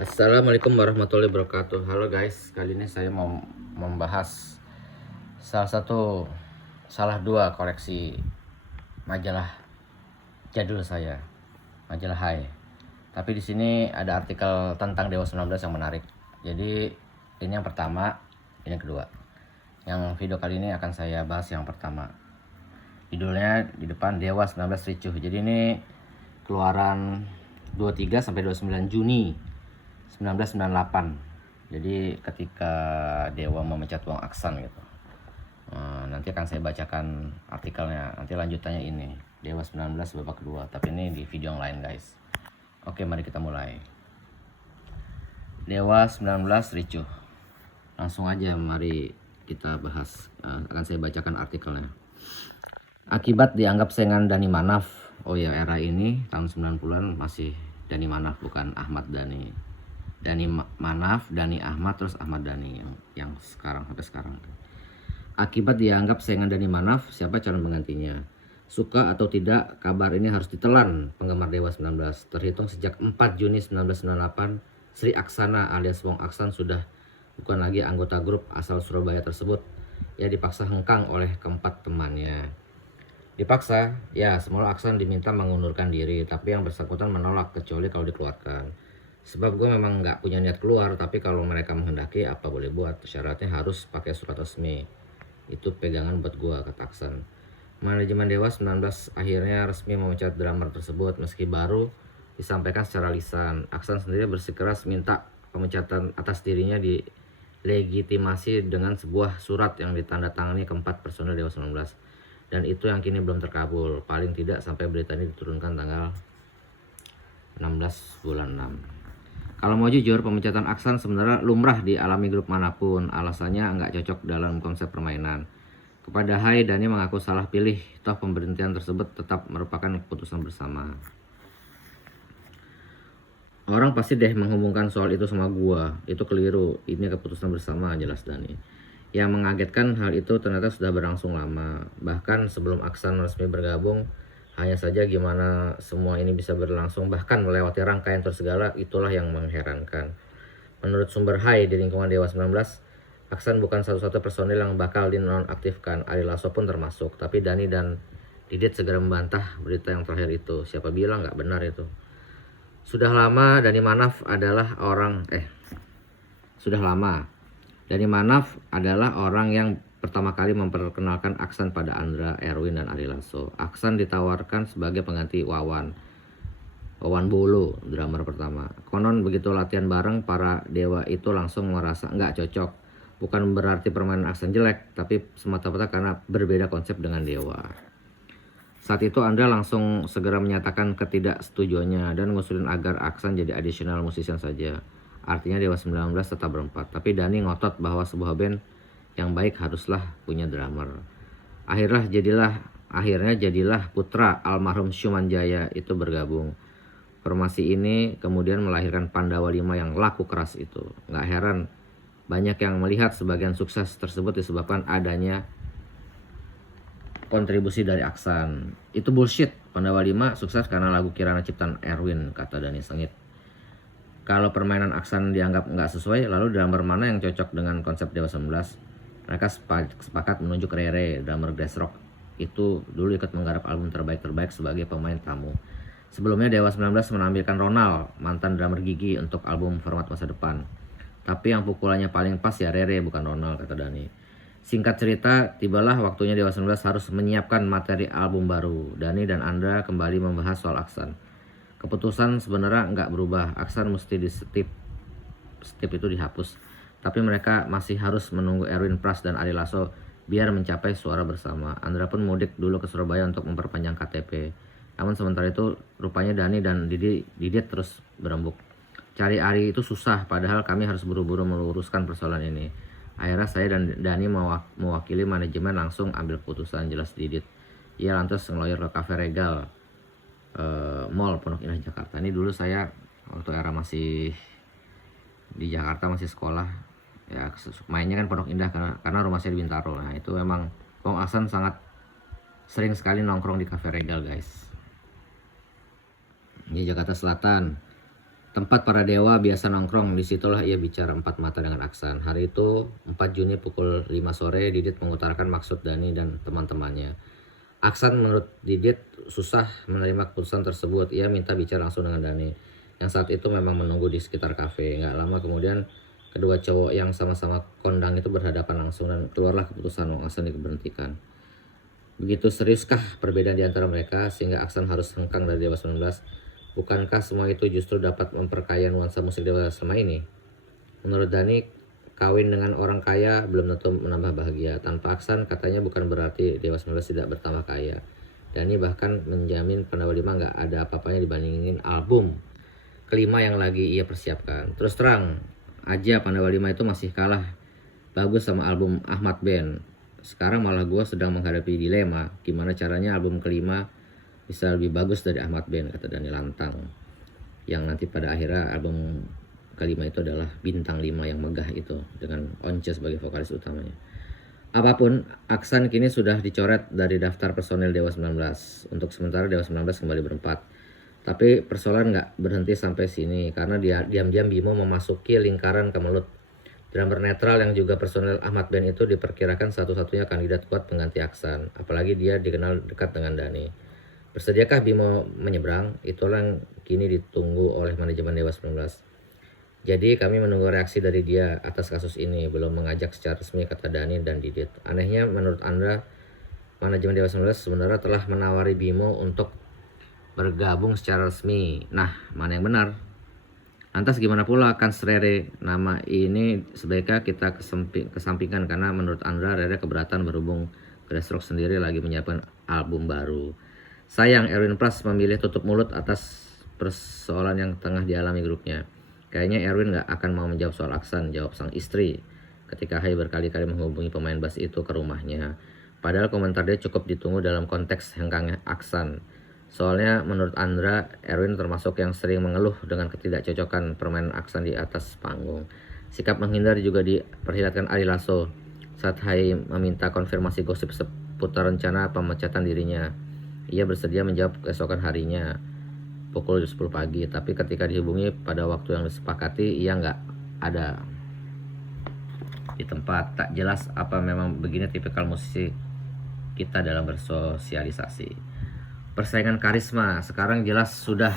Assalamualaikum warahmatullahi wabarakatuh. Halo guys, kali ini saya mau membahas salah dua koleksi majalah jadul saya, majalah Hai. Tapi di sini ada artikel tentang Dewa 19 yang menarik. Jadi ini yang pertama, ini yang kedua. Yang video kali ini akan saya bahas yang pertama. Judulnya di depan Dewa 19 Ricuh. Jadi ini keluaran 23 sampai 29 Juni 1998. Jadi ketika Dewa memecat uang Aksan gitu. Nanti akan saya bacakan artikelnya. Nanti lanjutannya ini Dewa 19 babak kedua. Tapi ini di video yang lain guys. Oke, mari kita mulai. Dewa 19 Ricuh. Langsung aja mari kita bahas. Akan saya bacakan artikelnya. Akibat dianggap saingan Dhani Manaf. Oh ya, era ini tahun 90-an masih Dhani Manaf, bukan Ahmad Dhani. Dhani Manaf, Dhani Ahmad, terus Ahmad Dhani yang sekarang sampai sekarang. Akibat dianggap saingan Dhani Manaf, siapa calon penggantinya? Suka atau tidak, kabar ini harus ditelan penggemar Dewa 19. Terhitung sejak 4 Juni 1998, Sri Aksana alias Wong Aksan sudah bukan lagi anggota grup asal Surabaya tersebut. Ia dipaksa hengkang oleh keempat temannya. Dipaksa, ya semula Aksan diminta mengundurkan diri, tapi yang bersangkutan menolak kecuali kalau dikeluarkan. Sebab gue memang nggak punya niat keluar, tapi kalau mereka menghendaki apa boleh buat. Syaratnya harus pakai surat resmi. Itu pegangan buat gue, kata Aksan. Manajemen Dewa 19 akhirnya resmi memecat drummer tersebut meski baru disampaikan secara lisan. Aksan sendiri bersikeras minta pemecatan atas dirinya dilegitimasi dengan sebuah surat yang ditandatangani keempat personel Dewa 19. Dan itu yang kini belum terkabul, paling tidak sampai berita ini diturunkan tanggal 16 bulan 6. Kalau mau jujur, pemecatan Aksan sebenarnya lumrah dialami grup manapun, alasannya nggak cocok dalam konsep permainan. Kepada Hai, Dhani mengaku salah pilih, toh pemberhentian tersebut tetap merupakan keputusan bersama. Orang pasti deh menghubungkan soal itu sama gua, itu keliru, ini keputusan bersama, jelas Dhani. Yang mengagetkan hal itu ternyata sudah berlangsung lama, bahkan sebelum Aksan resmi bergabung. Hanya saja gimana semua ini bisa berlangsung bahkan melewati rangkaian tersegala, itulah yang mengherankan. Menurut sumber Hai di lingkungan Dewa 19, Aksan bukan satu-satu personil yang bakal dinonaktifkan, Ari Lasso pun termasuk. Tapi Dhani dan Didit segera membantah berita yang terakhir itu. Siapa bilang nggak benar itu? Sudah lama Dhani Manaf adalah orang yang pertama kali memperkenalkan Aksan pada Andra, Erwin, dan Ari Lasso. Aksan ditawarkan sebagai pengganti Wawan Bolo, drummer pertama. Konon begitu latihan bareng, para dewa itu langsung merasa nggak cocok. Bukan berarti permainan Aksan jelek, tapi semata-mata karena berbeda konsep dengan dewa. Saat itu Andra langsung segera menyatakan ketidaksetujuannya dan ngusulin agar Aksan jadi additional musician saja. Artinya Dewa 19 tetap berempat. Tapi Dhani ngotot bahwa sebuah band yang baik haruslah punya drummer. Akhirnya jadilah putra almarhum Syuman Jaya itu bergabung. Formasi ini kemudian melahirkan Pandawa 5 yang laku keras itu. Nggak heran banyak yang melihat sebagian sukses tersebut disebabkan adanya kontribusi dari Aksan. Itu bullshit. Pandawa 5 sukses karena lagu Kirana ciptaan Erwin, kata Dhani sengit. Kalau permainan Aksan dianggap nggak sesuai, lalu drummer mana yang cocok dengan konsep Dewa 19? Mereka sepakat menunjuk Rere, drummer Grass Rock. Itu dulu ikut menggarap album terbaik sebagai pemain tamu. Sebelumnya Dewa 19 menampilkan Ronald, mantan drummer Gigi, untuk album Format Masa Depan. Tapi yang pukulannya paling pas ya Rere, bukan Ronald, kata Dhani. Singkat cerita, tibalah waktunya Dewa 19 harus menyiapkan materi album baru. Dhani dan Andra kembali membahas soal Aksan. Keputusan sebenarnya nggak berubah, Aksan mesti di step itu dihapus. Tapi mereka masih harus menunggu Erwin Pras dan Ari Lasso biar mencapai suara bersama. Andra pun mudik dulu ke Surabaya untuk memperpanjang KTP. Namun sementara itu rupanya Dhani dan Didit terus berembuk. Cari Ari itu susah, padahal kami harus buru-buru meluruskan persoalan ini. Akhirnya saya dan Dhani mewakili manajemen langsung ambil keputusan, jelas Didit. Ia lantas ngeloyor ke Cafe Regal, Mall Pondok Indah Jakarta. Ini dulu saya waktu era masih di Jakarta, masih sekolah ya, mainnya kan Pondok Indah karena rumah saya di Bintaro. Nah itu memang Wong Aksan sangat sering sekali nongkrong di Cafe Regal guys. Ini Jakarta Selatan. Tempat para dewa biasa nongkrong, disitulah ia bicara empat mata dengan Aksan. Hari itu 4 Juni pukul 5 sore, Didit mengutarakan maksud Dani dan teman-temannya. Aksan menurut Didit susah menerima keputusan tersebut. Ia minta bicara langsung dengan Dani, yang saat itu memang menunggu di sekitar kafe. Gak lama kemudian kedua cowok yang sama-sama kondang itu berhadapan langsung dan keluarlah keputusan Wong Aksan diberhentikan. Begitu seriuskah perbedaan di antara mereka sehingga Aksan harus hengkang dari Dewa 19? Bukankah semua itu justru dapat memperkaya nuansa musik Dewa selama ini? Menurut Dani, kawin dengan orang kaya belum tentu menambah bahagia. Tanpa Aksan, katanya bukan berarti Dewa 19 tidak bertambah kaya. Dani bahkan menjamin Pandawa 5 nggak ada apa-apanya dibandingin album kelima yang lagi ia persiapkan. Terus terang aja Pandawa 5 itu masih kalah bagus sama album Ahmad Band. Sekarang malah gue sedang menghadapi dilema, gimana caranya album kelima bisa lebih bagus dari Ahmad Band, kata Dani lantang. Yang nanti pada akhirnya album kelima itu adalah Bintang 5 yang megah itu dengan Once sebagai vokalis utamanya. Apapun, Aksan kini sudah dicoret dari daftar personil Dewa 19. Untuk sementara Dewa 19 kembali berempat. Tapi persoalan nggak berhenti sampai sini karena dia diam-diam Bimo memasuki lingkaran kemelut. Drummer netral yang juga personil Ahmad Band itu diperkirakan satu-satunya kandidat kuat pengganti Aksan. Apalagi dia dikenal dekat dengan Dani. Bersediakah Bimo menyeberang? Itulah yang kini ditunggu oleh manajemen Dewa 19. Jadi kami menunggu reaksi dari dia atas kasus ini, belum mengajak secara resmi, kata Dani dan Didit. Anehnya menurut Anda, manajemen Dewa 19 sebenarnya telah menawari Bimo untuk bergabung secara resmi. Nah, mana yang benar? Lantas gimana pula akan Rere? Nama ini sebaiknya kita kesampingkan karena menurut Andra Rere keberatan berhubung Grassrock sendiri lagi menyiapkan album baru. Sayang Erwin Pras memilih tutup mulut atas persoalan yang tengah dialami grupnya. Kayaknya Erwin gak akan mau menjawab soal Aksan, jawab sang istri. Ketika Hai berkali-kali menghubungi pemain bass itu ke rumahnya. Padahal komentar dia cukup ditunggu dalam konteks hengkangnya Aksan. Soalnya menurut Andra, Erwin termasuk yang sering mengeluh dengan ketidakcocokan permainan Aksan di atas panggung. Sikap menghindar juga diperlihatkan Ari Lasso saat Hai meminta konfirmasi gosip seputar rencana pemecatan dirinya. Ia bersedia menjawab keesokan harinya pukul 10 pagi, tapi ketika dihubungi pada waktu yang disepakati, ia nggak ada di tempat. Tak jelas apa memang begini tipikal musisi kita dalam bersosialisasi. Persaingan karisma sekarang jelas sudah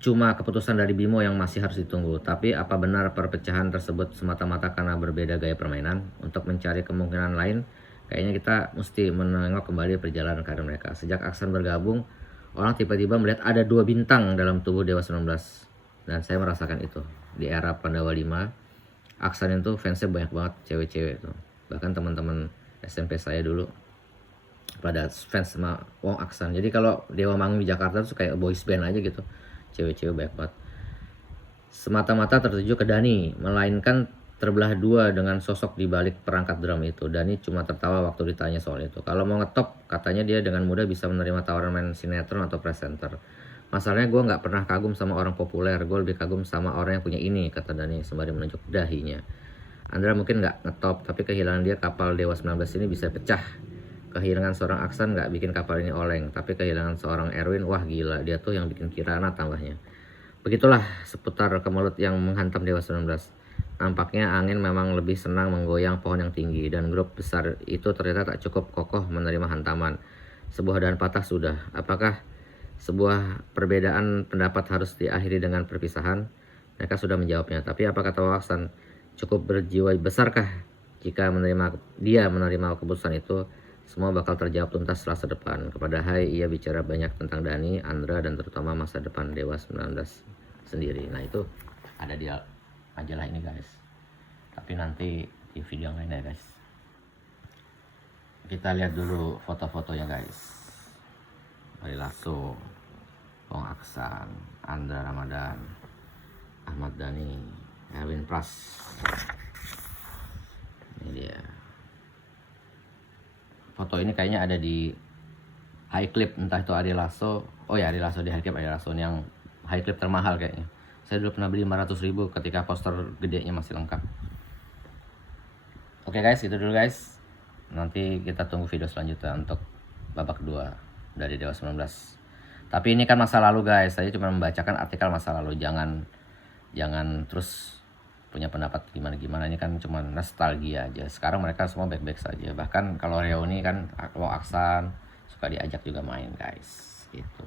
cuma keputusan dari Bimo yang masih harus ditunggu. Tapi apa benar perpecahan tersebut semata-mata karena berbeda gaya permainan? Untuk mencari kemungkinan lain, kayaknya kita mesti menengok kembali perjalanan karir mereka. Sejak Aksan bergabung, orang tiba-tiba melihat ada 2 bintang dalam tubuh Dewa 19. Dan saya merasakan itu. Di era Pandawa 5, Aksan itu fansnya banyak banget cewek-cewek tuh. Bahkan teman-teman SMP saya dulu pada fans sama Wong Aksan. Jadi kalau Dewa manggung di Jakarta tuh kayak boys band aja gitu. Cewek-cewek banyak banget. Semata-mata tertuju ke Dani, melainkan terbelah dua dengan sosok di balik perangkat drum itu. Dani cuma tertawa waktu ditanya soal itu. Kalau mau ngetop, katanya dia dengan mudah bisa menerima tawaran main sinetron atau presenter. Masalahnya gue nggak pernah kagum sama orang populer, gue lebih kagum sama orang yang punya ini, kata Dani sembari menunjuk dahinya. Andra mungkin nggak ngetop, tapi kehilangan dia kapal Dewa 19 ini bisa pecah. Kehilangan seorang Aksan nggak bikin kapal ini oleng, tapi kehilangan seorang Erwin, wah gila, dia tuh yang bikin Kirana tambahnya. Begitulah seputar kemelut yang menghantam Dewa 19. Nampaknya angin memang lebih senang menggoyang pohon yang tinggi, dan grup besar itu ternyata tak cukup kokoh menerima hantaman. Sebuah dahan patah sudah. Apakah sebuah perbedaan pendapat harus diakhiri dengan perpisahan? Mereka sudah menjawabnya. Tapi apa kata Waksan? Cukup berjiwa besarkah jika dia menerima keputusan itu? Semua bakal terjawab tuntas Selasa depan. Kepada Hai, ia bicara banyak tentang Dani, Andra, dan terutama masa depan Dewa 19 sendiri. Nah itu ada di majalah ini guys. Tapi nanti di video yang lain ya guys. Kita lihat dulu foto-fotonya guys. Ari Lasso, Wong Aksan, Andra Ramadan, Ahmad Dhani, Erwin Pras. Ini dia. Foto ini kayaknya ada di High Clip, entah itu Ari Lasso. Oh ya, Ari Lasso di High Clip, Ari Lasso ini yang High Clip termahal kayaknya. Saya dulu pernah beli 500.000 ketika poster gedenya masih lengkap. Oke guys, itu dulu guys. Nanti kita tunggu video selanjutnya untuk babak kedua dari Dewa 19. Tapi ini kan masa lalu guys, saya cuma membacakan artikel masa lalu, jangan terus punya pendapat gimana-gimana. Ini kan cuma nostalgia aja. Sekarang mereka semua baik-baik saja. Bahkan kalau reuni kan, kalau Aksan suka diajak juga main guys, gitu.